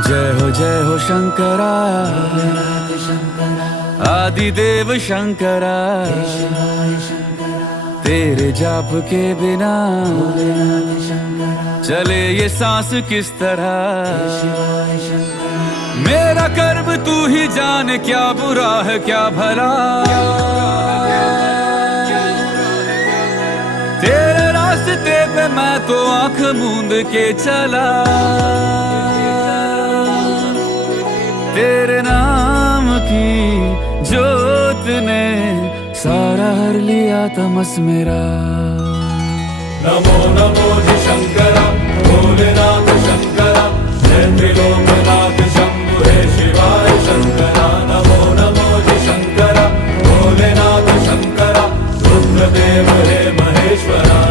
जय हो शंकरा, आदिदेव शंकरा। तेरे जाप के बिना चले ये सांस किस तरह। मेरा कर्म तू ही जाने, क्या बुरा है क्या भला। तेरे रास्ते पे मैं तो आंख मूंद के चला। तेरे नाम की जोत ने सारा हर लिया तमस मेरा। नमो नमो जी शंकरा, भोलेनाथ शंकरा, जय त्रिलोकनाथ शंभु हे शिवाय शंकरा। नमो नमो जी शंकरा, भोलेनाथ शंकरा, रुद्रदेव हे महेश्वरा।